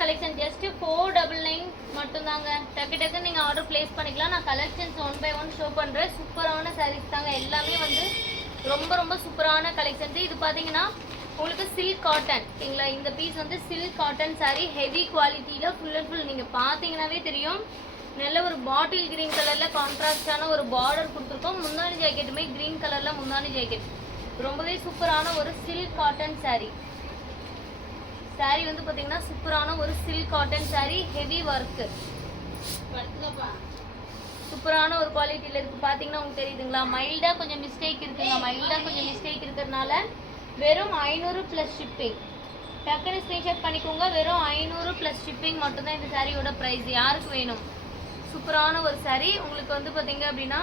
Collection just 499 மட்டும்தாங்க. டக்கு டக்கு நீங்கள் ஆர்டர் பிளேஸ் பண்ணிக்கலாம். நான் collections one by one show பண்ணுறேன். சூப்பரான சாரீஸ் தாங்க, எல்லாமே வந்து ரொம்ப ரொம்ப சூப்பரான கலெக்ஷன்ஸ். இது பார்த்தீங்கன்னா உங்களுக்கு சில்க் காட்டன் ஓகேங்களா. இந்த பீஸ் வந்து சில்க் காட்டன் சாரீ, ஹெவி குவாலிட்டியில் ஃபுல் அண்ட் ஃபுல் நீங்கள் பார்த்தீங்கன்னாவே தெரியும். நல்ல ஒரு பாட்டில் கிரீன் கலரில் கான்ட்ராஸ்டான ஒரு பார்டர் கொடுத்துருக்கோம். முந்தானி ஜாக்கெட்டுமே கிரீன் கலரில் முந்தானி ஜாக்கெட், ரொம்பவே சூப்பரான ஒரு சில்க் காட்டன் சாரீ. சாரீ வந்து பார்த்தீங்கன்னா சூப்பரான ஒரு silk cotton sari, heavy work, சூப்பரான ஒரு குவாலிட்டியில் இருக்குது. பார்த்தீங்கன்னா உங்களுக்கு தெரியுதுங்களா, மைல்டாக கொஞ்சம் மிஸ்டேக் இருக்குங்க. மைல்டாக கொஞ்சம் மிஸ்டேக் இருக்கிறதுனால வெறும் 500 ப்ளஸ் ஷிப்பிங். டக்குன்னு ஸ்க்ரீன்ஷாட் பண்ணிக்கோங்க. வெறும் 500 ப்ளஸ் ஷிப்பிங் மட்டும்தான் இந்த சாரியோட ப்ரைஸ். யாருக்கு வேணும்? சூப்பரான ஒரு சாரீ. உங்களுக்கு வந்து பார்த்தீங்க அப்படின்னா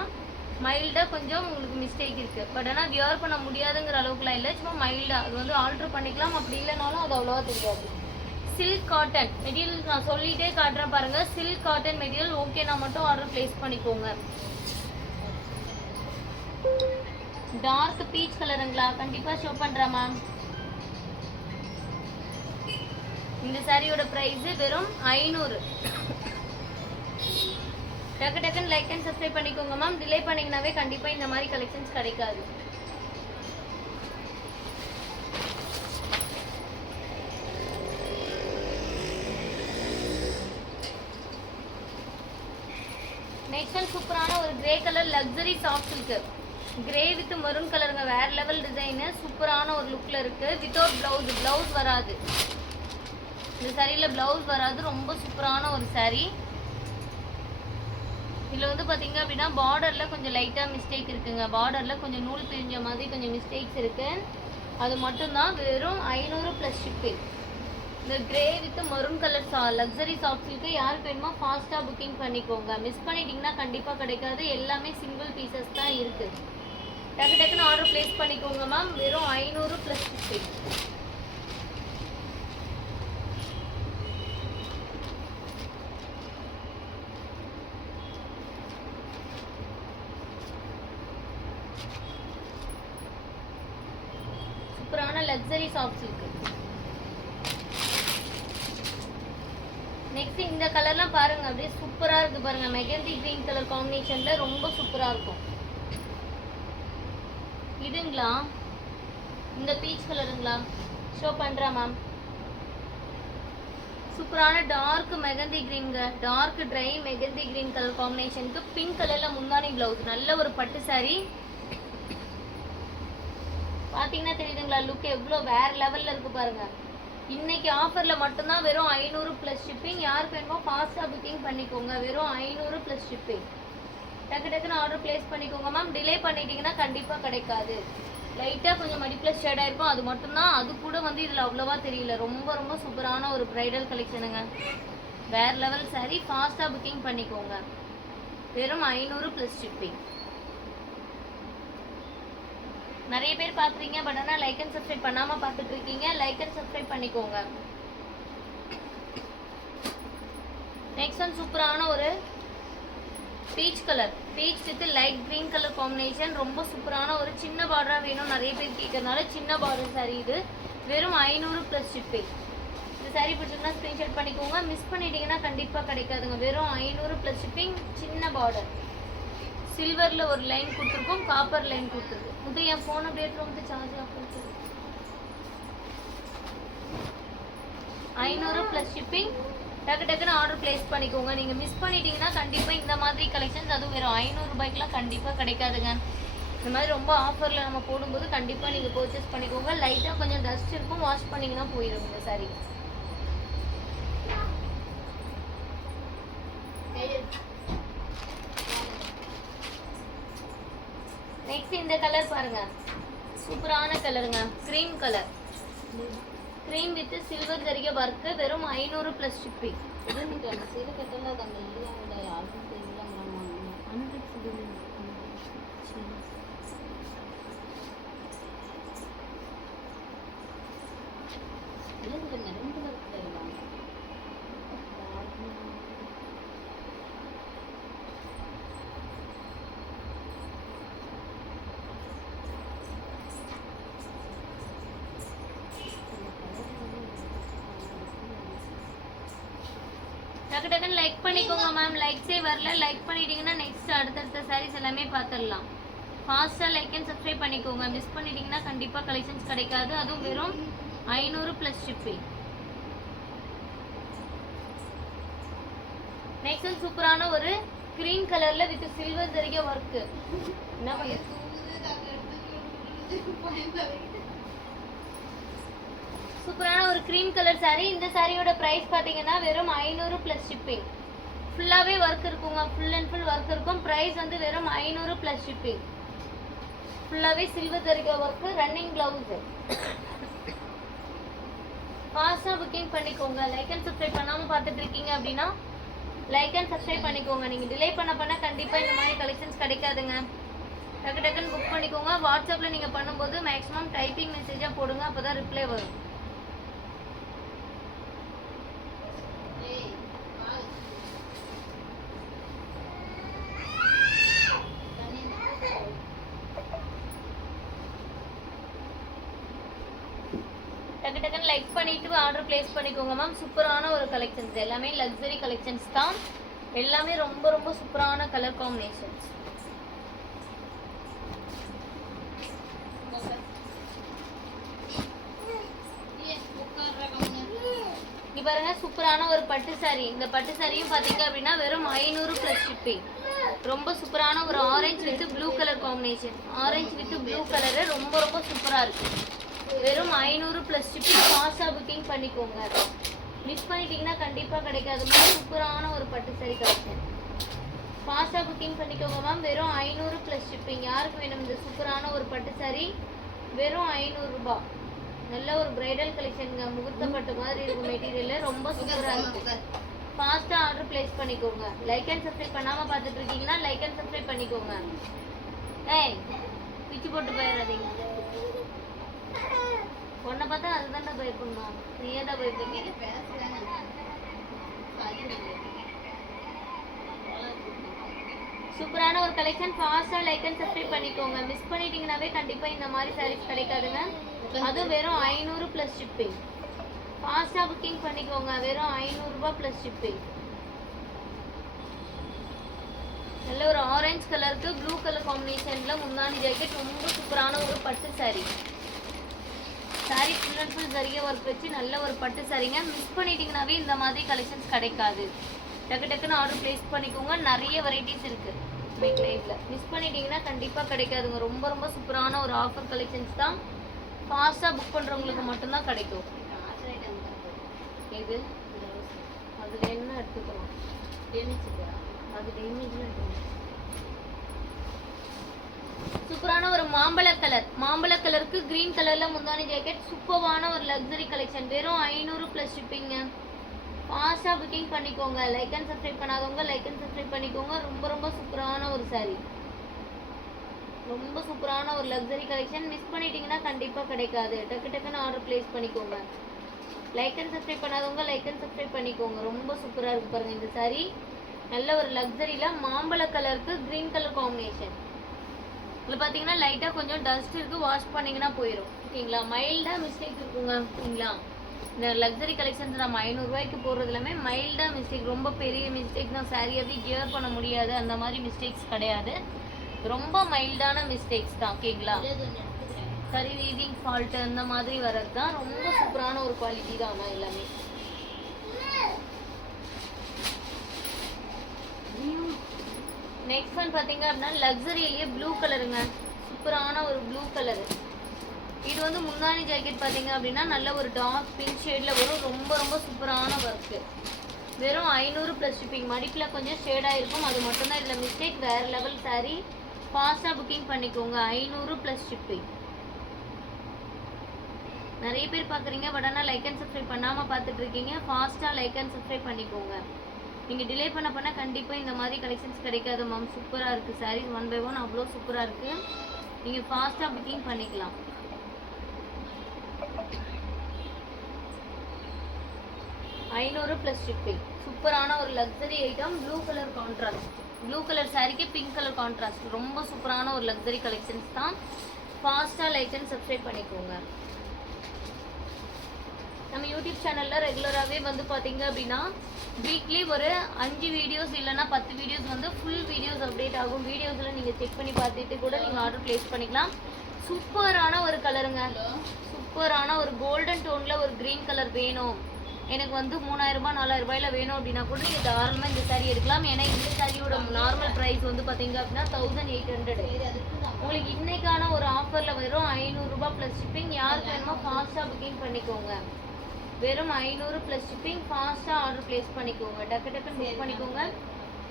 மைல்டாக கொஞ்சம் உங்களுக்கு மிஸ்டேக் இருக்குது. பட் ஆனால் வியர் பண்ண முடியாதுங்கிற அளவுக்குலாம் இல்லை, சும்மா மைல்டாக அது வந்து ஆல்ட்ரு பண்ணிக்கலாம். அப்படி இல்லைனாலும் அது அவ்வளோவா தெரியாது. சில்க் காட்டன் மெட்டீரியல் நான் சொல்லிகிட்டே காட்டுறேன் பாருங்கள். சில்க் காட்டன் மெட்டீரியல் ஓகேனா மட்டும் ஆர்டர் ப்ளேஸ் பண்ணிக்கோங்க. டார்க் பீச் கலருங்களா? கண்டிப்பாக ஷோ பண்ணுறேன் மேம். இந்த சாரியோட ப்ரைஸு வெறும் 500. டக்கு டக்குன்னு லைக் அண்ட் சப்ஸ்கிரைப் பண்ணிக்கோங்க மேம். டிலே பண்ணிங்கனாவே கண்டிப்பாக இந்த மாதிரி கலெக்ஷன்ஸ் கிடைக்காது. நெக்ஸ்ட் ஒன் சூப்பரான ஒரு grey colour luxury soft silk. Grey with maroon கலருங்க, வேறு லெவல் டிசைனு, சூப்பரான ஒரு லுக்கில் இருக்குது. வித்தவுட் ப்ளவுஸ், ப்ளவுஸ் வராது இந்த சாரியில், ப்ளவுஸ் வராது. ரொம்ப சூப்பரான ஒரு சாரீ. இதில் வந்து பார்த்தீங்க அப்படின்னா பார்டரில் கொஞ்சம் லைட்டாக மிஸ்டேக் இருக்குங்க. பார்டரில் கொஞ்சம் நூல் பிரிஞ்ச மாதிரி கொஞ்சம் மிஸ்டேக்ஸ் இருக்குது. அது மட்டும்தான். வெறும் 500 ப்ளஸ் ஷிப்பிங். இந்த grey with maroon colour luxury soft silk யாருக்கு வேணுமோ ஃபாஸ்ட்டாக புக்கிங் பண்ணிக்கோங்க. மிஸ் பண்ணிட்டீங்கன்னா கண்டிப்பாக கிடைக்காது. எல்லாமே சிங்கிள் பீசஸ் தான் இருக்குது. டக்கு டக்குன்னு ஆர்டர் ப்ளேஸ் பண்ணிக்கோங்க மேம். வெறும் 500 ப்ளஸ் ஷிப்பிங். சூப்பரான லக்ஸரி சாஃப்ட் சில்க். நெக்ஸ்ட் இந்த கலர்லாம் பாருங்க, அப்படியே சூப்பராக இருக்குது பாருங்க. மெகந்தி கிரீன் கலர் காம்பினேஷனில் ரொம்ப சூப்பராக இருக்கும். இதுங்களா? இந்த பீச் கலருங்களா? ஷோ பண்ணுறேன் மேம். சூப்பரான டார்க் மெகந்தி கிரீனுங்க, dark dry mehndi green colour காம்பினேஷனுக்கு பிங்க் கலரில் முந்தானி ப்ளவுஸ். நல்ல ஒரு பட்டு சாரீ. பார்த்தீங்கன்னா தெரியுதுங்களா லுக் எவ்வளோ வேறு லெவலில் இருக்குது பாருங்கள். இன்றைக்கி ஆஃபரில் மட்டும்தான். வெறும் 500 ப்ளஸ் ஷிப்பிங். யாருக்கு வேணுமோ ஃபாஸ்ட்டாக புக்கிங் பண்ணிக்கோங்க. வெறும் 500 ப்ளஸ் ஷிப்பிங். டக்கு டக்குன்னு ஆர்டர் ப்ளேஸ் பண்ணிக்கோங்க மேம். டிலே பண்ணிட்டீங்கன்னா கண்டிப்பாக கிடைக்காது. லைட்டாக கொஞ்சம் மடிப்பில் ஷேட் ஆகிருக்கும், அது மட்டும்தான். அது கூட வந்து இதில் அவ்வளோவா தெரியல. ரொம்ப ரொம்ப சூப்பரான ஒரு ப்ரைடல் கலெக்ஷனுங்க. வேறு லெவல் சாரீ. ஃபாஸ்ட்டாக புக்கிங் பண்ணிக்கோங்க. வெறும் 500 ப்ளஸ் ஷிப்பிங். நிறைய பேர் பார்க்குறீங்க, பட் ஆனால் லைக் அண்ட் சப்ஸ்கிரைப் பண்ணாமல் பார்த்துட்டு இருக்கீங்க. லைக் அண்ட் சப்ஸ்கிரைப் பண்ணிக்கோங்க. நெக்ஸ்ட் ஒன் சூப்பரான ஒரு peach colour, beach with light green colour combination. ரொம்ப சூப்பரான ஒரு சின்ன பார்டராக வேணும் நிறைய பேர் கேட்கறதுனால சின்ன பார்டர் சாரீ இது. வெறும் 500 ப்ளஸ் ஷிப்பிங். இந்த சாரீ பிடிச்சிங்கன்னா ஸ்க்ரீன்ஷாட் பண்ணிக்கோங்க. மிஸ் பண்ணிட்டீங்கன்னா கண்டிப்பாக கிடைக்காதுங்க. வெறும் 500 ப்ளஸ் ஷிப்பிங். சின்ன பார்டர், சில்வரில் ஒரு லைன் கொடுத்துருக்கோம், காப்பர் லைன் கொடுத்துருக்கு. முட்டை என் ஃபோன் அப்படியே வந்து சார்ஜ் ஆஃப் பண்ணிச்சு. 500 ப்ளஸ் ஷிப்பிங். டக்கு டக்குன்னு ஆர்டர் ப்ளேஸ் பண்ணிக்கோங்க. நீங்கள் மிஸ் பண்ணிட்டீங்கன்னா கண்டிப்பாக இந்த மாதிரி கலெக்ஷன்ஸ் அதுவும் வெறும் 500 ரூபாய்க்குலாம் கண்டிப்பாக கிடைக்காதுங்க. இந்த மாதிரி ரொம்ப ஆஃபரில் நம்ம போடும்போது கண்டிப்பாக நீங்கள் பர்ச்சேஸ் பண்ணிக்கோங்க. லைட்டாக கொஞ்சம் டஸ்ட் இருக்கும், வாஷ் பண்ணிங்கன்னா போயிடும் இந்த சாரீ. நெக்ஸ்ட் இந்த கலர் பாருங்க, சூப்பரான கலருங்க. Cream colour, cream with silver ஜரிகை ஒர்க்கு. வெறும் 500 ப்ளஸ் ஷிப்பிங். டக்கு டக்குன்னு லைக் பண்ணிக்கோங்க மேம். லைக்ஸே வரல, லைக் பண்ணிட்டீங்கன்னா நெக்ஸ்ட் அடுத்தடுத்த சாரீஸ் எல்லாமே பார்த்துடலாம். ஃபாஸ்ட்டாக லைக் அண்ட் சப்ஸ்கிரைப் பண்ணிக்கோங்க. மிஸ் பண்ணிட்டீங்கன்னா கண்டிப்பாக கலெக்ஷன்ஸ் கிடைக்காது. அதுவும் வெறும் 500 ப்ளஸ் ஷிப்பிங். நெக்ஸ்ட் சூப்பரான ஒரு கிரீன் கலர்ல வித் சில்வர் ஜரிகை ஒர்க். என்ன பண்ணுது? சூப்பரான ஒரு கிரீம் கலர் saree. இந்த சாரியோட பிரைஸ் பாத்தீங்கன்னா வெறும் 500 ப்ளஸ் ஷிப்பிங். ஃபுல்லாவே ஒர்க் இருக்குங்க, ஃபுல் அண்ட் ஃபுல் ஒர்க் இருக்கும். பிரைஸ் வந்து வெறும் 500 ப்ளஸ் ஷிப்பிங். ஃபுல்லாவே சில்வர் ஜரிகை ஒர்க், ரன்னிங் பிளவுஸ். ஃபாஸ்டா புக்கிங் பண்ணிக்கோங்க. லைக் அண்ட் சப்ஸ்கிரைப் பண்ணாம பார்த்துட்டு இருக்கீங்க அப்படின்னா லைக் அண்ட் சப்ஸ்கிரைப் பண்ணிக்கோங்க. நீங்க டிலே பண்ண கண்டிப்பா இந்த மாதிரி கலெக்ஷன்ஸ் கிடைக்காதுங்க. டக்கு டக்குன்னு புக் பண்ணிக்கோங்க. வாட்ஸ்அப்ல நீங்க பண்ணும்போது மேக்ஸிமம் டைப்பிங் மெசேஜா போடுங்க, அப்பதான் ரிப்ளை வரும். டக்கு டக்குன்னு லைக் பண்ணிட்டு ஆர்டர் பிளேஸ் பண்ணிக்கோங்க மேம். சூப்பரான ஒரு கலெக்ஷன்ஸ், எல்லாமே லக்ஸரி கலெக்ஷன்ஸ் தான். எல்லாமே ரொம்ப ரொம்ப சூப்பரான கலர் காம்பினேஷன்ஸ். இங்க பாருங்க, சூப்பரான ஒரு பட்டு சாரி. இந்த பட்டு சாரியும் பாத்தீங்க அப்படின்னா வெறும் 500 ப்ளஸ் ஷிப்பிங். ரொம்ப சூப்பரான ஒரு orange with blue colour combination. Orange with blue colour ரொம்ப ரொம்ப சூப்பரா இருக்கு. வெறும் 500 ப்ளஸ் ஷிப்பிங். ஃபாஸ்டா புக்கிங் பண்ணிக்கோங்க. மிஸ் பண்ணிட்டீங்கன்னா கண்டிப்பா கிடைக்காது மேம். சூப்பரான ஒரு பட்டு சாரி கலெக்ஷன். ஃபாஸ்டா புக்கிங் பண்ணிக்கோங்க மேம். வெறும் 500 ப்ளஸ் ஷிப்பிங். யாருக்கு வேணும் இந்த சூப்பரான ஒரு பட்டு சாரி? வெறும் 500 ரூபாய். நல்ல ஒரு பிரைடல் கலெக்ஷனுங்க. முகூர்த்த பட்டு மாதிரி இருக்கும் மெட்டீரியல், ரொம்ப சூப்பரா இருக்கு. ஃபாஸ்டா ஆர்டர் பிளேஸ் பண்ணிக்கோங்க. லைக் அண்ட் சப்ஸ்கிரைப் பண்ணாம பார்த்துட்டு இருக்கீங்கன்னா லைக் அண்ட் சப்ஸ்கிரைப் பண்ணிக்கோங்க. ஏய், பிச்சு போட்டு போயிடாதீங்க. உன்னை பார்த்தா அதுதான்டா பயப்படணும். நீ ஏதா பயப்படுறீங்க? சூப்பரான ஒரு கலெக்ஷன். ஃபாஸ்டா லைக் அண்ட் சப்ஸ்கிரைப் பண்ணிக்கோங்க. மிஸ் பண்ணிட்டீங்கன்னாவே கண்டிப்பா இந்த மாதிரி சாரீஸ் கிடைக்காதுங்க. அதுவும் வெறும் 500 ப்ளஸ் ஷிப்பிங். ஃபாஸ்டா புக்கிங் பண்ணிக்கோங்க. வெறும் 500 ரூபாய் ப்ளஸ் ஷிப்பிங். நல்ல ஒரு ஆரஞ்சு கலருக்கு ப்ளூ கலர் காம்பினேஷன்ல முந்தானி ஜாக்கெட். ரொம்ப சூப்பரான ஒரு பட்டு sari. Sari full and full ஜரிகை ஒர்க் வச்சு நல்ல ஒரு பட்டு சாரிங்க. மிஸ் பண்ணிட்டீங்கன்னாவே இந்த மாதிரி கலெக்ஷன்ஸ் கிடைக்காது. டக்கு டக்குன்னு ஆர்டர் பிளேஸ் பண்ணிக்கோங்க. நிறைய வெரைட்டிஸ் இருக்கு பைக் லைஃப்ல. மிஸ் பண்ணிட்டீங்கன்னா கண்டிப்பா கிடைக்காதுங்க. ரொம்ப ரொம்ப சூப்பரான ஒரு ஆஃபர் கலெக்ஷன்ஸ் தான். ஃபாஸ்டா புக் பண்றவங்களுக்கு மட்டும்தான் கிடைக்கும். இது அதுல என்ன எடுத்துக்கிறோம்? அது டேமேஜ்ல எடுத்துக்கிறோம். சூப்பரான ஒரு மாம்பழ கலர். மாம்பழ கலருக்கு கிரீன் கலர்ல முந்தானி ஜாக்கெட். சூப்பரான ஒரு லக்ஸரி கலெக்ஷன். வெறும் 500 ப்ளஸ் ஷிப்பிங்க. ஃபாஸ்டா புக்கிங் பண்ணிக்கோங்க. லைக் அண்ட் சப்ஸ்கிரைப் பண்ணாதவங்க லைக் அண்ட் சப்ஸ்கிரைப் பண்ணிக்கோங்க. ரொம்ப ரொம்ப சூப்பரான ஒரு சாரி. ரொம்ப சூப்பரான ஒரு லக்ஸரி கலெக்ஷன். மிஸ் பண்ணிட்டீங்கன்னா கண்டிப்பா கிடைக்காது. டக்கு டக்குன்னு ஆர்டர் பிளேஸ் பண்ணிக்கோங்க. லைக் அண்ட் சப்ஸ்கிரைப் பண்ணாதவங்க லைக் அண்ட் சப்ஸ்கிரைப் பண்ணிக்கோங்க. ரொம்ப சூப்பரா இருக்கு பாருங்க இந்த சாரி. நல்ல ஒரு லக்ஸரியில மாம்பழ கலருக்கு கிரீன் கலர் காம்பினேஷன். இதில் பார்த்தீங்கன்னா லைட்டாக கொஞ்சம் டஸ்ட் இருக்குது. வாஷ் பண்ணிங்கன்னா போயிடும். ஓகேங்களா? மைல்டாக மிஸ்டேக் இருக்குங்க. ஓகேங்களா? இந்த லக்ஸரி கலெக்ஷன்ஸ் நம்ம 500 ரூபாய்க்கு போடுறது எல்லாமே மைல்டாக மிஸ்டேக். ரொம்ப பெரிய மிஸ்டேக் தான். சாரியாவே கியர் பண்ண முடியாது அந்த மாதிரி மிஸ்டேக்ஸ் கிடையாது. ரொம்ப மைல்டான மிஸ்டேக்ஸ் தான். ஓகேங்களா? சரி, ரீடிங் ஃபால்ட் அந்த மாதிரி வர்றது தான். ரொம்ப சூப்பரான ஒரு குவாலிட்டி தான் ஆனால் எல்லாமே. நெக்ஸ்ட் ஒன் பார்த்தீங்க அப்படின்னா லக்ஸரியிலேயே ப்ளூ கலருங்க. சூப்பரான ஒரு ப்ளூ கலரு. இது வந்து முந்தானி ஜாக்கெட் பார்த்தீங்க அப்படின்னா நல்ல ஒரு டார்க் பிங்க் ஷேடில் வரும். ரொம்ப ரொம்ப சூப்பரான ஒர்க்கு. வெறும் 500 ப்ளஸ் ஷிப்பிங். மடிப்பில் கொஞ்சம் ஷேடாக இருக்கும், அது மட்டும்தான் இதில் மிஸ்டேக். வேறு லெவல் சாரீ. ஃபாஸ்ட்டாக புக்கிங் பண்ணிக்கோங்க. 500 ப்ளஸ் ஷிப்பிங். நிறைய பேர் பார்க்குறீங்க, பட் ஆனால் லைக் அண்ட் சப்ஸ்கிரைப் பண்ணாமல் பார்த்துட்டு இருக்கீங்க. ஃபாஸ்ட்டாக லைக் அண்ட் சப்ஸ்கிரைப் பண்ணிக்கோங்க. நீங்கள் டிலே பண்ண கண்டிப்பாக இந்த மாதிரி கலெக்ஷன்ஸ் கிடைக்காது மேம். சூப்பராக இருக்குது சாரீஸ். 1 by 1 அவ்வளோ சூப்பராக இருக்குது. நீங்கள் ஃபாஸ்ட்டாக புக்கிங் பண்ணிக்கலாம். $500 ப்ளஸ் ஷிப்பிங். சூப்பரான ஒரு luxury item. Blue colour contrast. Blue colour சாரீக்கு பிங்க் கலர் கான்ட்ராஸ்ட். ரொம்ப சூப்பரான ஒரு லக்ஸரி கலெக்ஷன்ஸ் தான். ஃபாஸ்ட்டாக லைக் அண்ட் சப்ஸ்கிரைப் பண்ணிக்கோங்க. நம்ம யூடியூப் சேனலில் ரெகுலராகவே வந்து பார்த்தீங்க அப்படின்னா வீக்லி ஒரு 5 வீடியோஸ் இல்லைன்னா 10 வீடியோஸ் வந்து ஃபுல் வீடியோஸ் அப்டேட் ஆகும். வீடியோஸில் நீங்கள் செக் பண்ணி பார்த்துட்டு கூட நீங்கள் ஆர்டர் ப்ளேஸ் பண்ணிக்கலாம். சூப்பரான ஒரு கலருங்க, சூப்பரான ஒரு கோல்டன் டோனில் ஒரு க்ரீன் கலர் வேணும், எனக்கு வந்து 3000 ரூபாய் 4000 ரூபாயில் வேணும் அப்படின்னா கூட நீங்கள் தாராளமாக இந்த சாரீ எடுக்கலாம். ஏன்னா இந்த சாரியோட நார்மல் ப்ரைஸ் வந்து பார்த்தீங்க அப்படின்னா 1800. உங்களுக்கு இன்னைக்கான ஒரு ஆஃபரில் வெறும் 500 ரூபாய் ப்ளஸ் ஷிப்பிங். யாருக்கு வேணுமோ ஃபாஸ்ட்டாக புக்கிங் பண்ணிக்கோங்க. வெறும் 500 ப்ளஸ் ஷிப்பிங். ஃபாஸ்ட்டாக ஆர்டர் ப்ளேஸ் பண்ணிக்கோங்க, டக்கு டக்குன்னு புக் பண்ணிக்கோங்க.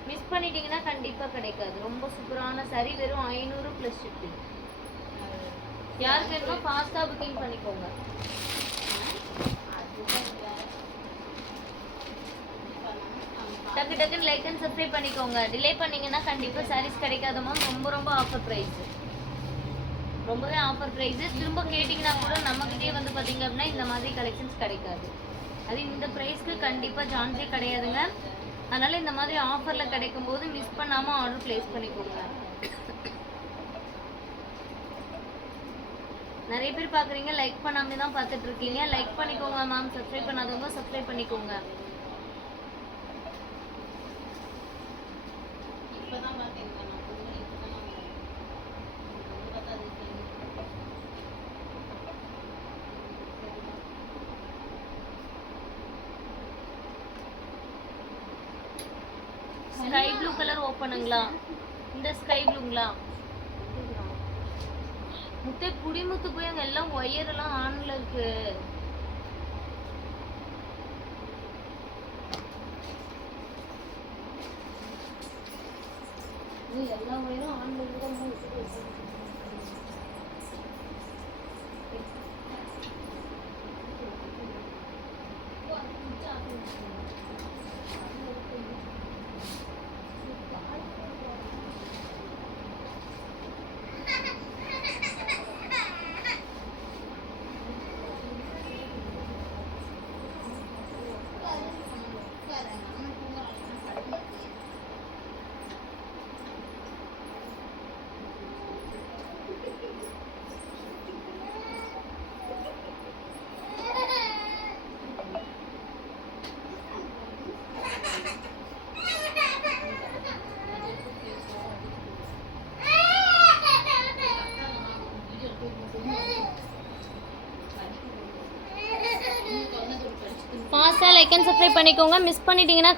மிஸ் பண்ணிட்டீங்கன்னா கண்டிப்பாக கிடைக்காது. ரொம்ப சூப்பரான சாரீ, வெறும் 500 ப்ளஸ் ஷிப்பிங். யாருக்கு வேணுமோ ஃபாஸ்ட்டாக புக்கிங் பண்ணிக்கோங்க. டக்கு டக்குன்னு லைக் அண்ட் சப்ஸ்கிரைப் பண்ணிக்கோங்க. டிலே பண்ணீங்கன்னா கண்டிப்பாக சாரீஸ் கிடைக்காதமா. ரொம்ப ரொம்ப ஆஃபர் ப்ரைஸ், ரொம்பவே ஆஃபர் ப்ரைஸு. திரும்ப கேட்டிங்கன்னா கூட நம்மக்கிட்டே வந்து பார்த்தீங்க அப்படின்னா இந்த மாதிரி கலெக்ஷன்ஸ் கிடைக்காது. அது இந்த ப்ரைஸ்க்கு கண்டிப்பாக சான்ஸே கிடையாதுங்க. அதனால் இந்த மாதிரி ஆஃபரில் கிடைக்கும் போது மிஸ் பண்ணாமல் ஆர்டர் ப்ளேஸ் பண்ணிக்கோங்க. நிறைய பேர் பார்க்குறீங்க, லைக் பண்ணாமல் தான் பார்த்துட்டு இருக்கீங்க. லைக் பண்ணிக்கோங்க மேம். சப்ஸ்கிரைப் பண்ணாதவங்க சப்ஸ்கிரைப் பண்ணிக்கோங்க. ஸ்கை ப்ளூ கலர் ஓப்பனுங்களா? இந்த ஸ்கை ப்ளூங்களா? முத்தே புடி முத்து போய் அங்கே எல்லாம் ஒயர் எல்லாம் ஆன்ல இருக்கு. எல்லா ஒயரும் ஆன்ல இருக்கு. ஃபாஸ்ட்டாக லைக் அண்ட் சப்ஸ்கிரைப் பண்ணிக்கோங்க. மிஸ் பண்ணிட்டீங்கன்னா